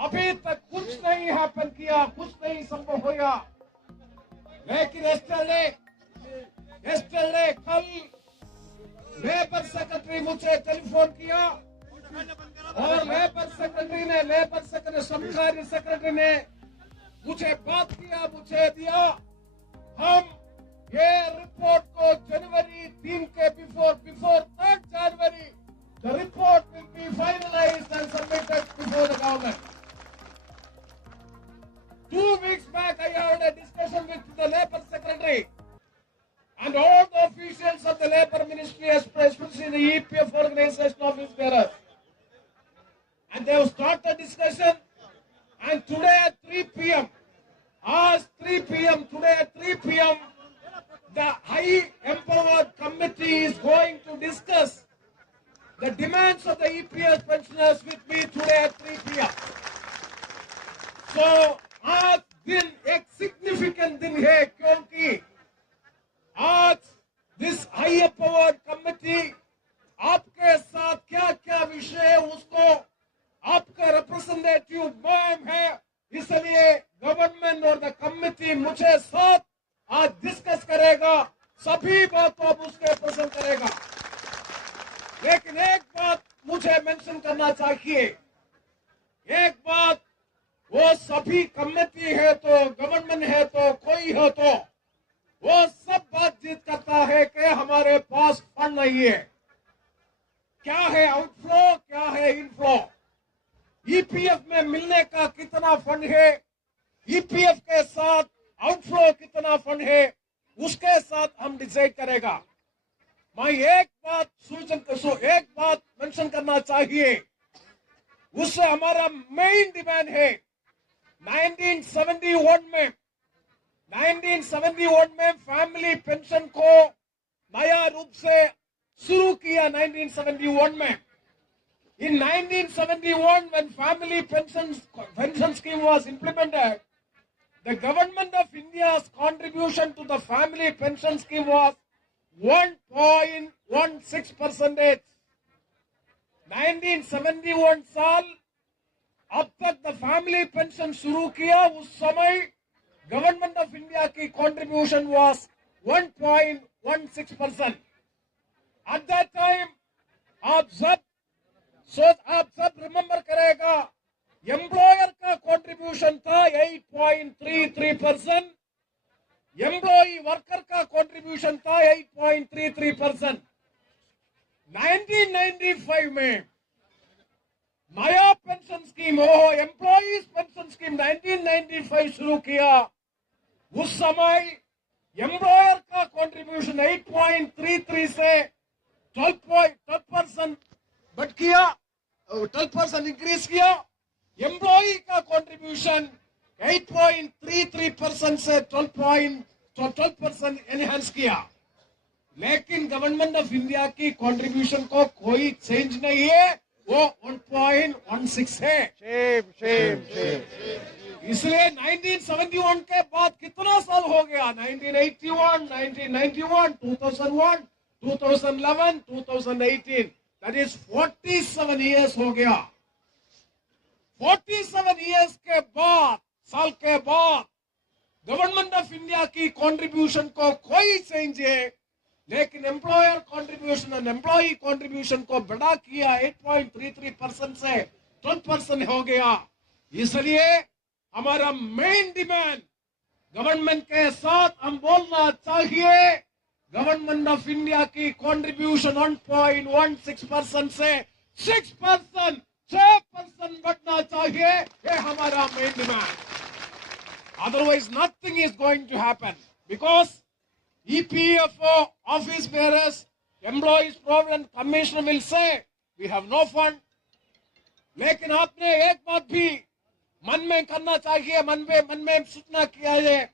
अभी तक कुछ नहीं हैपन किया, कुछ नहीं संभव होया। लेकिन एस्टेले कल लेबर सेक्रेटरी मुझे टेलीफोन किया और लेबर सेक्रेटरी सरकारी सेक्रेटरी ने मुझे बात किया, मुझे दिया। हम ये रिपोर्ट को जनवरी 3 के before 3rd January the report will be finalized and submitted before the government. 2 weeks back I had a discussion with the Labour Secretary and all the officials of the Labour Ministry, especially the EPF organization office bearers. And they have started discussion, and today at 3 p.m. Today at 3 p.m. the High Empowered Committee is going to discuss the demands of the EPS pensioners with me today at 3 p.m. So आज दिन एक सिग्निफिकेंट दिन है, क्योंकि आज this high powered committee आपके साथ क्या क्या विषय है उसको आपका रिप्रेजेंटेटिव मैम है, इसलिए गवर्नमेंट और द कमेटी मुझे साथ आज डिस्कस करेगा, सभी बातों अब उसके प्रेजेंट करेगा। लेकिन एक बात मुझे मेंशन करना चाहिए, एक बात, वो सभी कमेटी है तो गवर्नमेंट है तो कोई हो तो वो सब बातचीत करता है कि हमारे पास फंड नहीं है। क्या है आउटफ्लो, क्या है इनफ्लो, ईपीएफ में मिलने का कितना फंड है, ईपीएफ के साथ आउटफ्लो कितना फंड है, उसके साथ हम डिसाइड करेगा। मैं एक बात मेंशन करना चाहिए, उससे हमारा मेन डिमांड है 1971 में फैमिली पेंशन को नया रूप से शुरू किया। 1971 में, in 1971 when family pension scheme was implemented, the government of India's contribution to the family pension scheme was 1.16%. 1971 साल अब तक द फैमिली पेंशन शुरू किया, उस समय गवर्नमेंट ऑफ इंडिया की contribution was 1.16%। At that time आप सब रिमेंबर करेगा, एम्प्लॉयर का कंट्रीब्यूशन था 8.33%, एम्प्लॉई वर्कर का कंट्रीब्यूशन था 8.33%। 1995 में नया पेंशन स्कीम हो, एम्प्लॉइज पेंशन स्कीम 1995 शुरू किया, उस समय एम्प्लॉयर का कंट्रीब्यूशन 8.33 से 12% बढ़ किया, 12% इंक्रीज किया, एम्प्लॉई का कंट्रीब्यूशन 8.33% से 12% एनहांस किया। लेकिन गवर्नमेंट ऑफ इंडिया की कंट्रीब्यूशन को कोई चेंज नहीं है, वो 1.16 है। इसलिए 1971 के बाद कितना साल हो गया, 1981, 1991, 2001, 2011, 2018, दैट इज 47 इयर्स हो गया। 47 इयर्स के बाद, साल के बाद गवर्नमेंट ऑफ इंडिया की कंट्रीब्यूशन को कोई चेंज है, लेकिन एम्प्लॉयर कंट्रीब्यूशन और एम्प्लॉई कंट्रीब्यूशन को बढ़ा किया, 8.33% से 12% हो गया। इसलिए हमारा मेन डिमांड गवर्नमेंट के साथ हम बोलना चाहिए, गवर्नमेंट ऑफ इंडिया की कंट्रीब्यूशन 1.16% से 6% बढ़ना चाहिए, ये हमारा main demand. Otherwise nothing is going to happen, because EPFO office bearers, Employees Provident Commissioner will say we have no fund. लेकिन आपने एक बात भी मन में करना चाहिए, मन में सूचना किया है,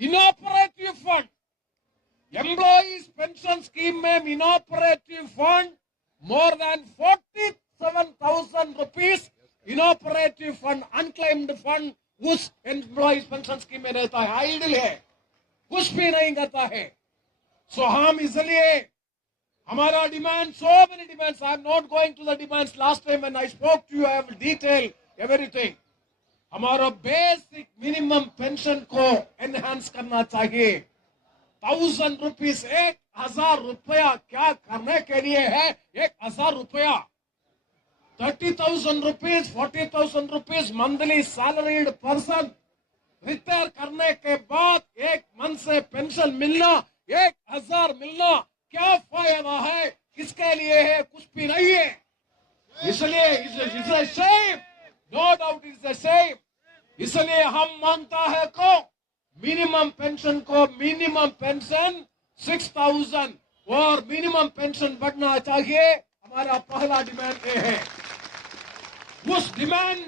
inoperative fund, employees pension scheme में inoperative fund more than 47,000 rupees inoperative fund, unclaimed fund उस एम्प्लॉइज पेंशन स्कीम में रहता है, आइडल है, कुछ भी नहीं करता है। सो हम इसलिए हमारा demand, so many demands, I am not going to the demands. Last time when I spoke to you, I have detailed everything. हमारा बेसिक मिनिमम पेंशन को एनहांस करना चाहिए। 1000 रुपीज, 1000 रुपया क्या करने के लिए है? 1000 रुपया, 30,000 रुपीज, 40,000 rupees monthly salaried person retire करने के बाद एक मंथ से पेंशन मिलना, 1000 मिलना, क्या फायदा है? किसके लिए है? कुछ भी नहीं है। इसलिए it's shame, no doubt it's shame. इसलिए हम मांगता है को मिनिमम पेंशन को, मिनिमम पेंशन 6,000 और मिनिमम पेंशन बढ़ना चाहिए। हमारा पहला डिमांड ये है। उस डिमांड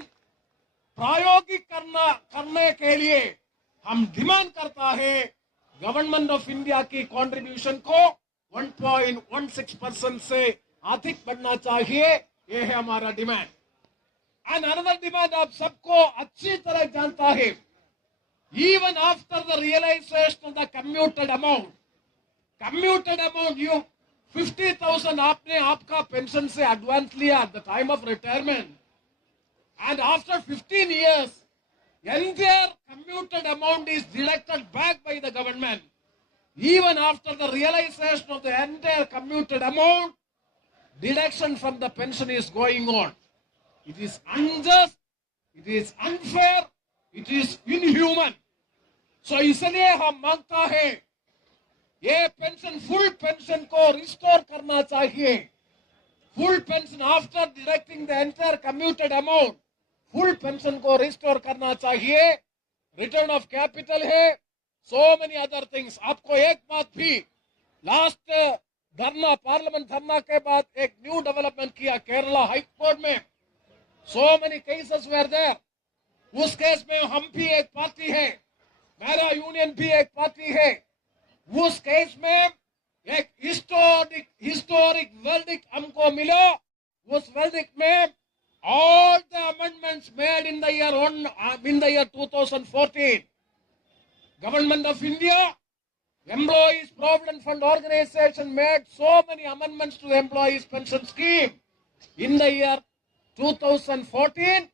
प्रायोगिक करने के लिए हम डिमांड करता है गवर्नमेंट ऑफ इंडिया की कंट्रीब्यूशन को 1.16% से अधिक बढ़ना चाहिए। यह है हमारा डिमांड। एंड अनदर डिमांड आप सबको अच्छी तरह जानता है, even after the realisation of the commuted amount, you 50,000 आपने आपका पेंशन से एडवांस लिया at the time of retirement, and after 15 years, entire commuted amount is deducted back by the government. Even after the realization of the entire commuted amount, deduction from the pension is going on. It is unjust, it is unfair, it is inhuman. So इसलिए हम मांगता है ये pension, full pension को रिस्टोर करना चाहिए। Full pension after deducting the entire commuted amount, full pension को रिस्टोर करना चाहिए। रिटर्न ऑफ कैपिटल है, सो मेनी अदर थिंग्स। आपको एक बात भी, लास्ट धरना, पार्लियामेंट धरना के बाद एक न्यू डेवलपमेंट किया केरला हाई कोर्ट में। So many cases were there. उस केस में हम भी एक पार्टी है, मेरा यूनियन भी एक पार्टी है। उस केस में एक हिस्टोरिक वर्डिक्ट हमको मिला। उस वर्डिक्ट में all the amendments made in the year 2014, Government of India, Employees Provident Fund Organization made so many amendments to the employees pension scheme in the year 2014.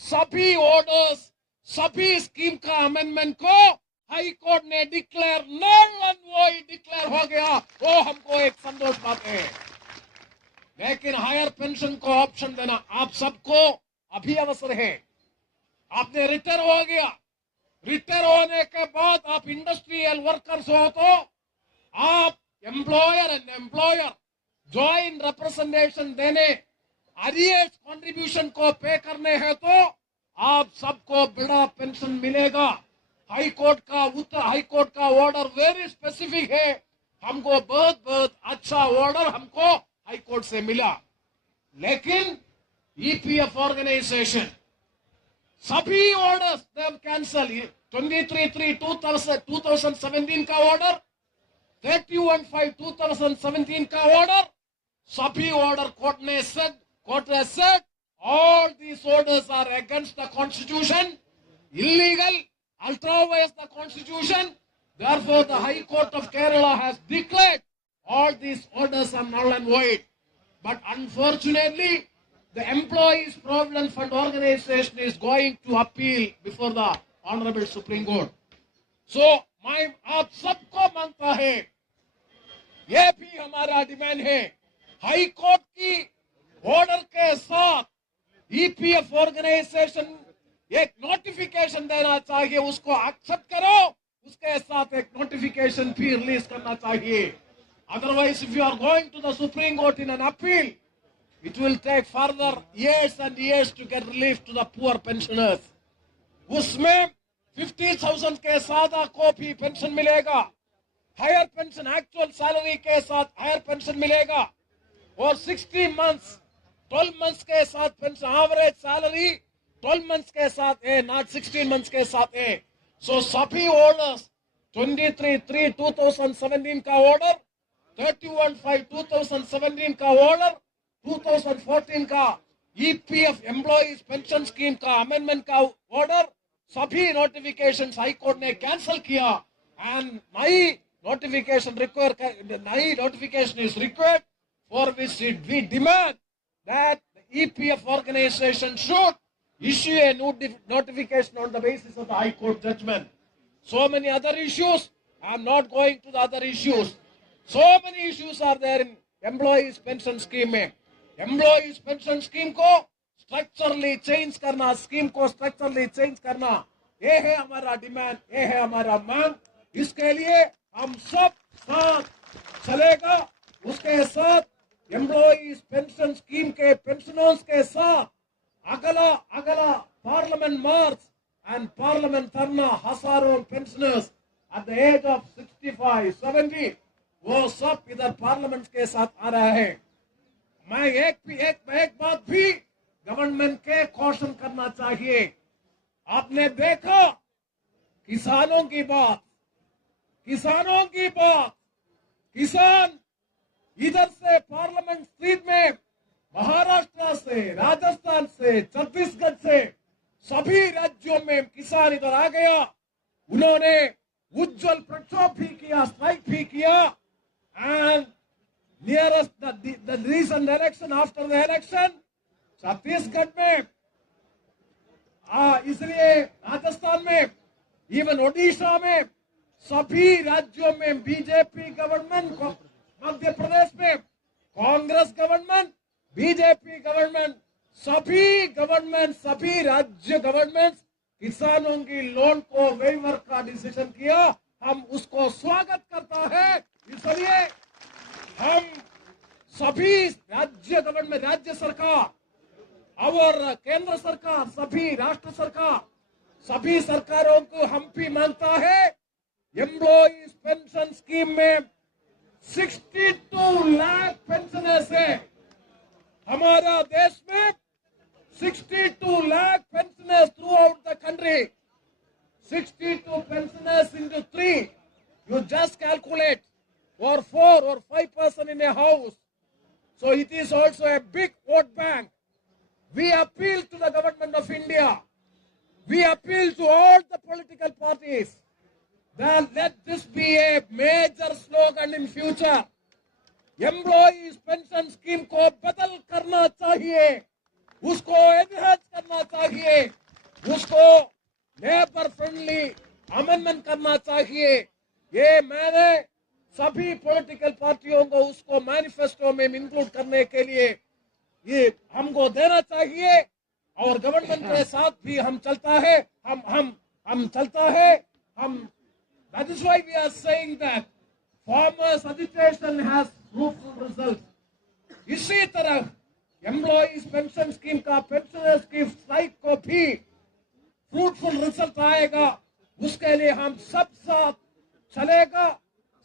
सभी orders, सभी स्कीम का अमेंडमेंट को हाई कोर्ट ने declare null and void declare हो गया। वो हमको एक संतोष बात है। लेकिन हायर पेंशन को ऑप्शन देना आप सबको अभी अवसर है। आपने रिटायर हो गया, रिटायर होने के बाद आप इंडस्ट्रियल वर्कर्स हो तो आप employer and employer joint representation देने, अरियर्स कंट्रीब्यूशन को पे करने हैं तो आप सबको बड़ा पेंशन मिलेगा। हाई कोर्ट का ऑर्डर वेरी स्पेसिफिक है। हमको बहुत बहुत अच्छा ऑर्डर हमको हाई कोर्ट से मिला। लेकिन ईपीएफ ऑर्गेनाइजेशन सभी ऑर्डर्स कैंसल। 23/3/2017 का ऑर्डर, 31/5/2017 का ऑर्डर, सभी ऑर्डर कोर्ट ने said all these orders are against the constitution, illegal, ultraviolate the constitution. Therefore, the High Court of Kerala has declared all these orders are null and void. But unfortunately, the Employees Provident Fund Organization is going to appeal before the Honorable Supreme Court. So, आप सबको मांगता है, ये भी हमारा डिमांड है, high court की ऑर्डर के साथ ईपीएफ ऑर्गेनाइजेशन एक नोटिफिकेशन देना चाहिए, उसको एक्सेप्ट करो, उसके साथ एक नोटिफिकेशन भी रिलीज करना चाहिए। Otherwise, if you are going to the Supreme Court in an appeal, it will take further years and years to get relief to the poor pensioners. उसमें 50,000 के सादा को भी पेंशन मिलेगा, हायर पेंशन एक्चुअल सैलरी के साथ हायर पेंशन मिलेगा, और 60 months 12 months के साथ पेंशन एवरेज सैलरी 12 months के साथ है, नॉट 16 months के साथ है। सो सभी ऑर्डर्स 23/3/2017 का ऑर्डर, 31/5/2017 का ऑर्डर, 2014 का ईपीएफ एम्प्लॉइज पेंशन स्कीम का अमेंडमेंट का ऑर्डर, सभी नोटिफिकेशन हाई कोर्ट ने कैंसिल किया। एंड नई notification is required, for which we demand that the EPF organization should issue a notification on the basis of the High Court judgment. So many other issues. I'm not going to the other issues. So many issues are there in employees pension scheme में. Employees pension scheme को structurally change करना, scheme को structurally change करना, ये है हमारा डिमांड, ये है हमारा मांग. इसके लिए हम सब साथ चलेगा. उसके साथ एम्प्लॉइज पेंशन स्कीम के पेंशनर्स के साथ अगला पार्लियामेंट मार्च एंड पार्लियामेंट धरना हजारों pensioners at the age of 65, 70 वो सब इधर पार्लियामेंट के साथ आ रहा है. मैं एक बात भी गवर्नमेंट के कॉशन करना चाहिए. आपने देखा किसानों की बात, किसान इधर से पार्लियामेंट स्ट्रीट में महाराष्ट्र से, राजस्थान से, छत्तीसगढ़ से सभी राज्यों में किसान इधर आ गया. उन्होंने उज्जवल प्रक्षोभ भी किया, स्ट्राइक भी किया. And nearest the recent election, after the election Chhattisgarh में, इसलिए राजस्थान में, इवन ओडिशा में, सभी राज्यों में बीजेपी गवर्नमेंट, मध्य प्रदेश में कांग्रेस गवर्नमेंट, बीजेपी गवर्नमेंट, सभी राज्य गवर्नमेंट किसानों की लोन को वेवर का डिसीजन किया. हम उसको स्वागत करता है. इसलिए हम सभी राज्य गवर्नमेंट, राज्य सरकार और केंद्र सरकार, सभी राष्ट्र सरकार, सभी सरकारों को हम भी मांगता है एम्प्लॉइज पेंशन स्कीम में 62 लाख पेंशनर्स है. हमारा देश में 62 lakh pensioners throughout the country. 62 pensioners into 3. You just calculate, or 4 or 5 person in a house. So it is also a big vote bank. We appeal to the government of India. We appeal to all the political parties that let this be a major slogan in future. Employees pension scheme को बदल करना चाहिए, उसको एनहांस करना चाहिए, उसको labour friendly amendment करना चाहिए. ये मैंने सभी पॉलिटिकल पार्टियों को उसको मैनिफेस्टो में इंक्लूड करने के लिए ये हमको देना चाहिए. और गवर्नमेंट के साथ भी हम चलता है, हम चलता है. हम that is why we are saying that farmers agitation has fruitful results. इसी तरह एम्प्लॉइज पेंशन स्कीम का पेंशनर्स की स्ट्राइक को भी फ्रूटफुल रिजल्ट आएगा. उसके लिए हम सब साथ चलेगा.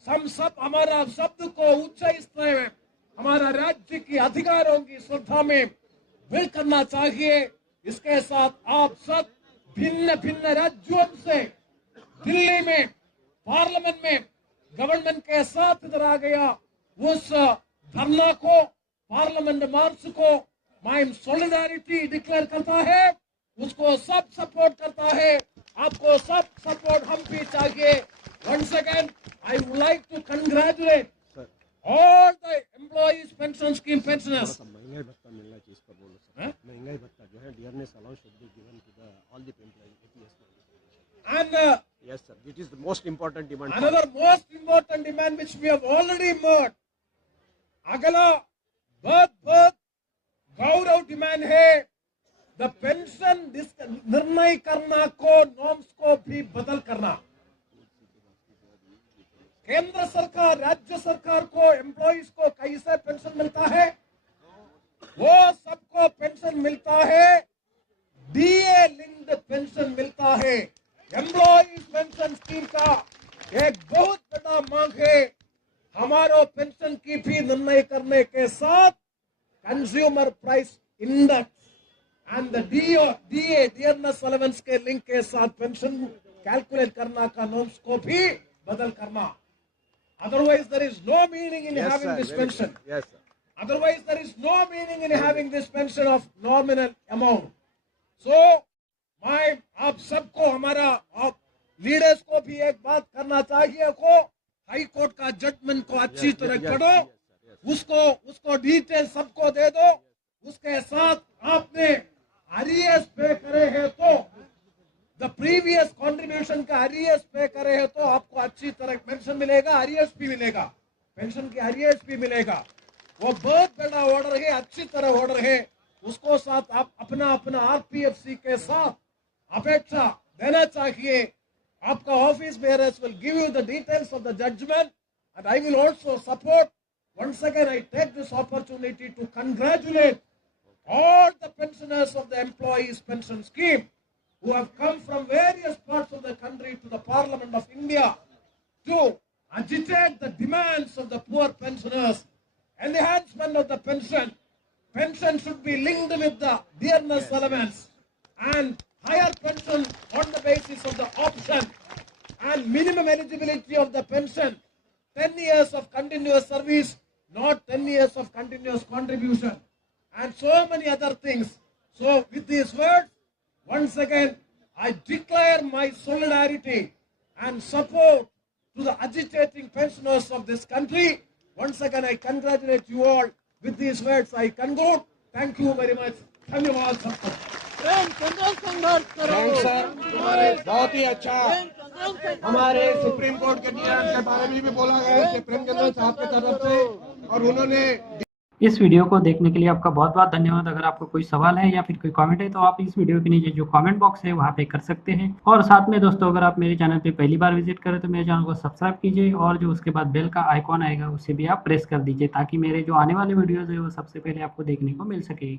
हम सब हमारा शब्द को उच्च स्तर में, हमारा राज्य की अधिकारों की श्रद्धा में बिल्ड करना चाहिए. इसके साथ आप सब भिन्न भिन्न राज्यों से दिल्ली में पार्लियामेंट में गवर्नमेंट के साथ इधर आ गया. उस धरना को, पार्लियामेंट मार्च को मैं सॉलिडारिटी डिक्लेयर करता है, उसको सब सपोर्ट करता है. आपको सब सपोर्ट हम भी चाहिए. Once again, I would like to congratulate all the employees pension scheme pensioners. महंगाई भत्ता मिलना चाहिए, इसका बोलो सर. महंगाई भत्ता जो है dearness allowance should be given to the all the employees. And yes sir, it is the most important demand. Another most important demand which we have already made, अगला बहुत गौरव डिमांड है. द पेंशन निर्णय करना को, नॉर्म्स को भी बदल करना. केंद्र सरकार, राज्य सरकार को एम्प्लॉइज को कैसे पेंशन मिलता है, वो सबको पेंशन मिलता है. डीए लिंक्ड पेंशन मिलता है. एम्प्लॉइज पेंशन स्कीम का एक बहुत बड़ा मांग है. हमारो पेंशन की भी निर्णय करने के साथ consumer price index and the DA dearness allowance के लिंक के साथ पेंशन कैलकुलेट करना का नॉर्म्स को भी बदल करना. Otherwise, there is no meaning in having this pension. Yes, sir. Otherwise, there is no meaning in having this pension of nominal amount. So, मैं आप सबको, हमारा आप लीडर्स को भी एक बात करना चाहिए को हाई कोर्ट का जजमेंट को अच्छी तरह पढ़ो, उसको डिटेल सबको दे दो. उसके साथ आपने आरईएस पे करे हैं तो द प्रीवियस कॉन्ट्रीब्यूशन का अरियर्स पे करे हैं तो आपको अच्छी तरह पेंशन मिलेगा, अरियर्स भी मिलेगा, पेंशन की अरियर्स भी मिलेगा। वो बहुत बड़ा ऑर्डर है, अच्छी तरह ऑर्डर है, उसको साथ आप अपना अपना आरपीएफसी के साथ अपेक्षा देना चाहिए। आपका office bearers will give you the details of the judgment and I will also support. Once again, I take this opportunity to congratulate all the pensioners of the employees pension scheme who have come from various parts of the country to the Parliament of India to agitate the demands of the poor pensioners. Enhancement of the pension. Pension should be linked with the dearness elements and higher pension on the basis of the option and minimum eligibility of the pension. 10 years of continuous service, not 10 years of continuous contribution, and so many other things. So with these words, once again, I declare my solidarity and support to the agitating pensioners of this country. Once again, I congratulate you all. With these words, I conclude. Thank you very much. धन्यवाद सबको। Thanks sir, बहुत ही अच्छा। हमारे supreme court के निर्णय के बारे में भी बोला गया है प्रेम चंद्र साहब की तरफ से, और उन्होंने इस वीडियो को देखने के लिए आपका बहुत बहुत धन्यवाद। अगर आपको कोई सवाल है या फिर कोई कमेंट है तो आप इस वीडियो के नीचे जो कमेंट बॉक्स है वहाँ पे कर सकते हैं। और साथ में दोस्तों, अगर आप मेरे चैनल पे पहली बार विजिट करें तो मेरे चैनल को सब्सक्राइब कीजिए और जो उसके बाद बेल का आइकॉन आएगा उसे भी आप प्रेस कर दीजिए ताकि मेरे जो आने वाले वीडियोज़ है वो सबसे पहले आपको देखने को मिल सके।